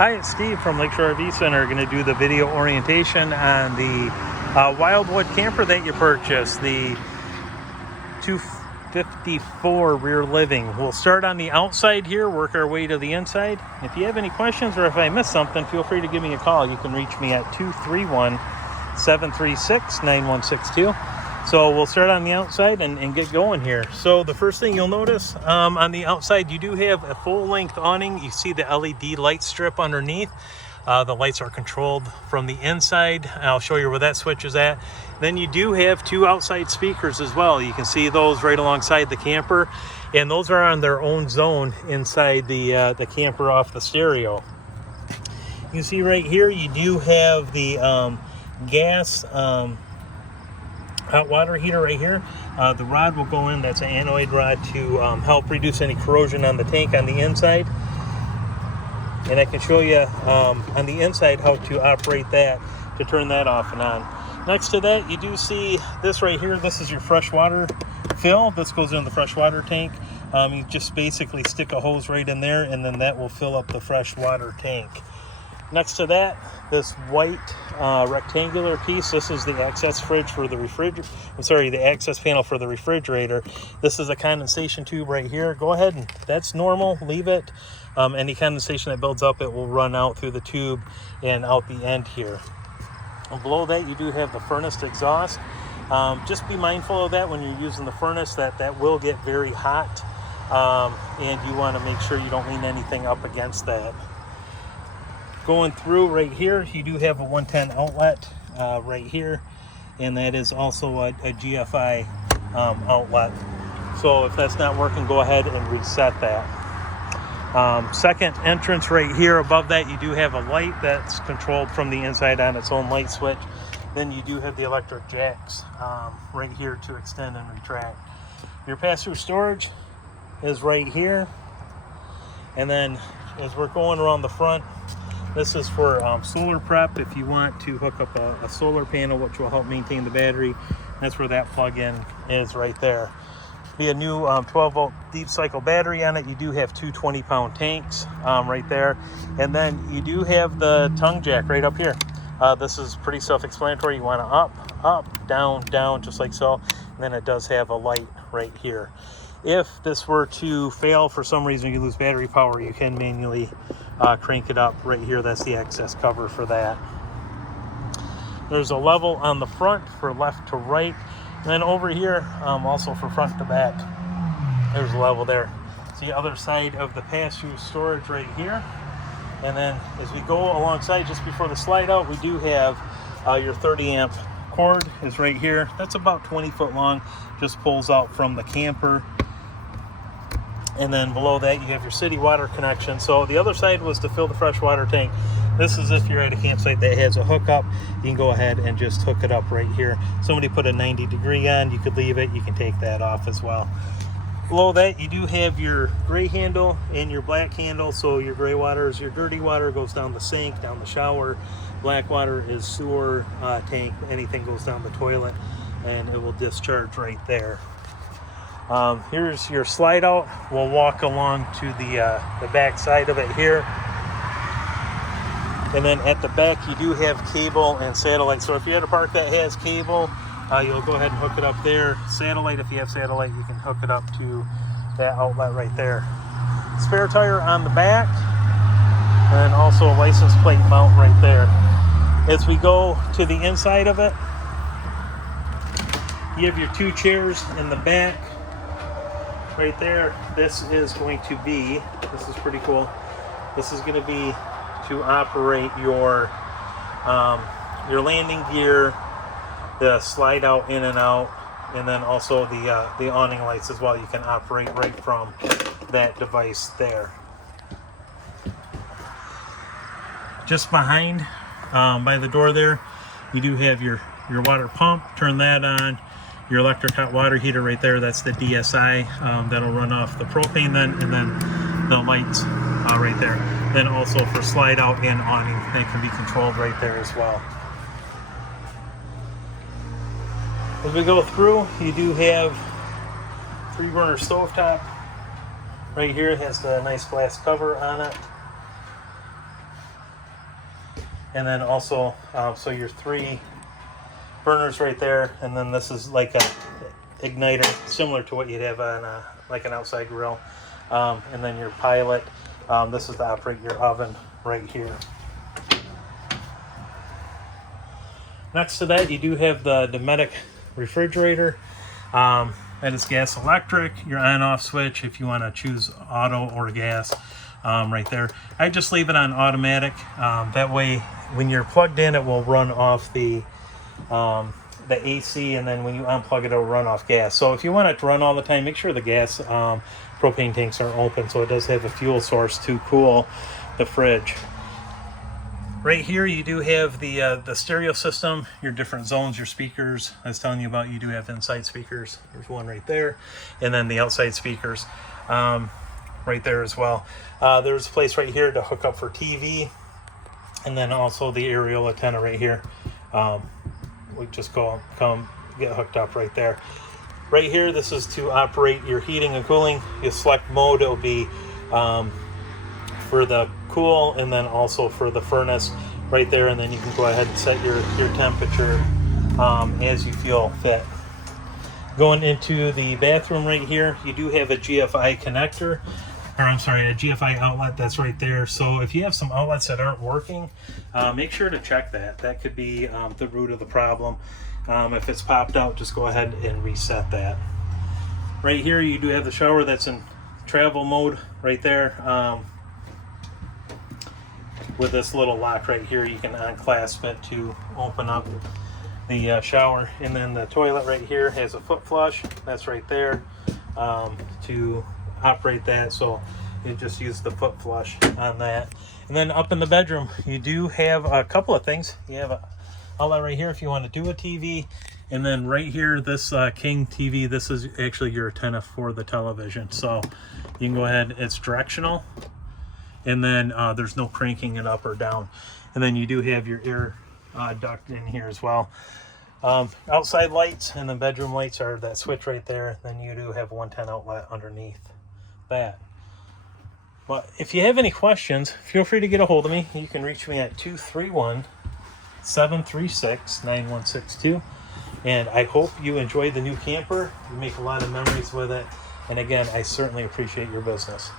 Hi, it's Steve from Lakeshore RV Center. Going to do the video orientation on the Wildwood camper that you purchased, the 254 rear living. We'll start on the outside here, work our way to the inside. If you have any questions or if I missed something, feel free to give me a call. You can reach me at 231-736-9162. So we'll start on the outside and get going here. So the first thing you'll notice on the outside, you do have a full-length awning. You see the LED light strip underneath. The lights are controlled from the inside. I'll show you where that switch is at. Then you do have two outside speakers as well. You can see those right alongside the camper, and those are on their own zone inside the camper off the stereo. You can see right here you do have the gas hot water heater right here. The rod will go in. That's an anoid rod to help reduce any corrosion on the tank on the inside. And I can show you on the inside how to operate that, to turn that off and on. Next to that, you do see this right here. This is your fresh water fill. This goes in the fresh water tank. You just basically stick a hose right in there, and then that will fill up the fresh water tank. Next to that, this white rectangular piece, this is the access fridge for the the access panel for the refrigerator. This is a condensation tube right here. Go ahead and that's normal, leave it. Any condensation that builds up, it will run out through the tube and out the end here. And below that, you do have the furnace exhaust. Just be mindful of that when you're using the furnace, that will get very hot. And you want to make sure you don't lean anything up against that. Going through right here, you do have a 110 outlet right here, and that is also a GFI outlet. So if that's not working, go ahead and reset that. Second entrance right here, above that you do have a light that's controlled from the inside on its own light switch. Then you do have the electric jacks right here to extend and retract. Your pass-through storage is right here, and then as we're going around the front, this is for solar prep. If you want to hook up a solar panel, which will help maintain the battery, that's where that plug-in is right there. Be a new 12-volt deep cycle battery on it. You do have two 20-pound tanks right there. And then you do have the tongue jack right up here. This is pretty self-explanatory. You want to up, down, down, just like so. And then it does have a light right here. If this were to fail for some reason, you lose battery power, you can manually crank it up right here. That's the access cover for that. There's a level on the front for left to right, and then over here also for front to back, there's a level there. It's the other side of the pass-through storage right here. And then as we go alongside, just before the slide out, we do have your 30 amp cord is right here. That's about 20 foot long, just pulls out from the camper. And then below that you have your city water connection. So the other side was to fill the fresh water tank. This is if you're at a campsite that has a hookup, you can go ahead and just hook it up right here. Somebody put a 90 degree on, you could leave it, you can take that off as well. Below that you do have your gray handle and your black handle. So your gray water is your dirty water, goes down the sink, down the shower. Black water is sewer tank, anything goes down the toilet, and it will discharge right there. Here's your slide out. We'll walk along to the back side of it here. And then at the back, you do have cable and satellite. So if you're at a park that has cable, you'll go ahead and hook it up there. Satellite, if you have satellite, you can hook it up to that outlet right there. Spare tire on the back, and also a license plate mount right there. As we go to the inside of it, you have your two chairs in the back. Right there, this is going to be, this is pretty cool, this is going to be to operate your landing gear, the slide out in and out, and then also the awning lights as well. You can operate right from that device there. Just behind, by the door there, you do have your water pump. Turn that on. Your electric hot water heater right there, that's the DSI. That'll run off the propane then, and then the lights right there. Then also for slide out and awning, they can be controlled right there as well. As we go through, you do have 3-burner stovetop right here. It has the nice glass cover on it. And then also, so your 3 burners right there, and then this is like a igniter, similar to what you'd have on like an outside grill. And then your pilot, this is to operate your oven right here. Next to that, you do have the Dometic refrigerator. That is gas electric, your on-off switch if you want to choose auto or gas, right there. I just leave it on automatic. That way, when you're plugged in, it will run off the AC, and then when you unplug it, it'll run off gas. So if you want it to run all the time, make sure the gas propane tanks are open, so it does have a fuel source to cool the fridge. Right here, you do have the stereo system, your different zones, your speakers. I was telling you about, you do have inside speakers. There's one right there, and then the outside speakers right there as well. There's a place right here to hook up for TV, and then also the aerial antenna right here. We just come get hooked up right there. Right here, this is to operate your heating and cooling. You select mode, it'll be for the cool, and then also for the furnace right there, and then you can go ahead and set your temperature as you feel fit. Going into the bathroom right here, you do have a GFI connector, or I'm sorry, a GFI outlet that's right there. So if you have some outlets that aren't working, make sure to check that. That could be the root of the problem. If it's popped out, just go ahead and reset that. Right here, you do have the shower that's in travel mode right there. With this little lock right here, you can unclasp it to open up the shower. And then the toilet right here has a foot flush. That's right there to operate that. So you just use the foot flush on that. And then up in the bedroom, you do have a couple of things. You have a outlet right here if you want to do a TV. And then right here, this King TV, this is actually your antenna for the television. So you can go ahead, it's directional. And then there's no cranking it up or down. And then you do have your air duct in here as well. Outside lights and the bedroom lights are that switch right there. Then you do have a 110 outlet underneath that. But if you have any questions, feel free to get a hold of me. You can reach me at 231-736-9162. And I hope you enjoy the new camper. You make a lot of memories with it. And again, I certainly appreciate your business.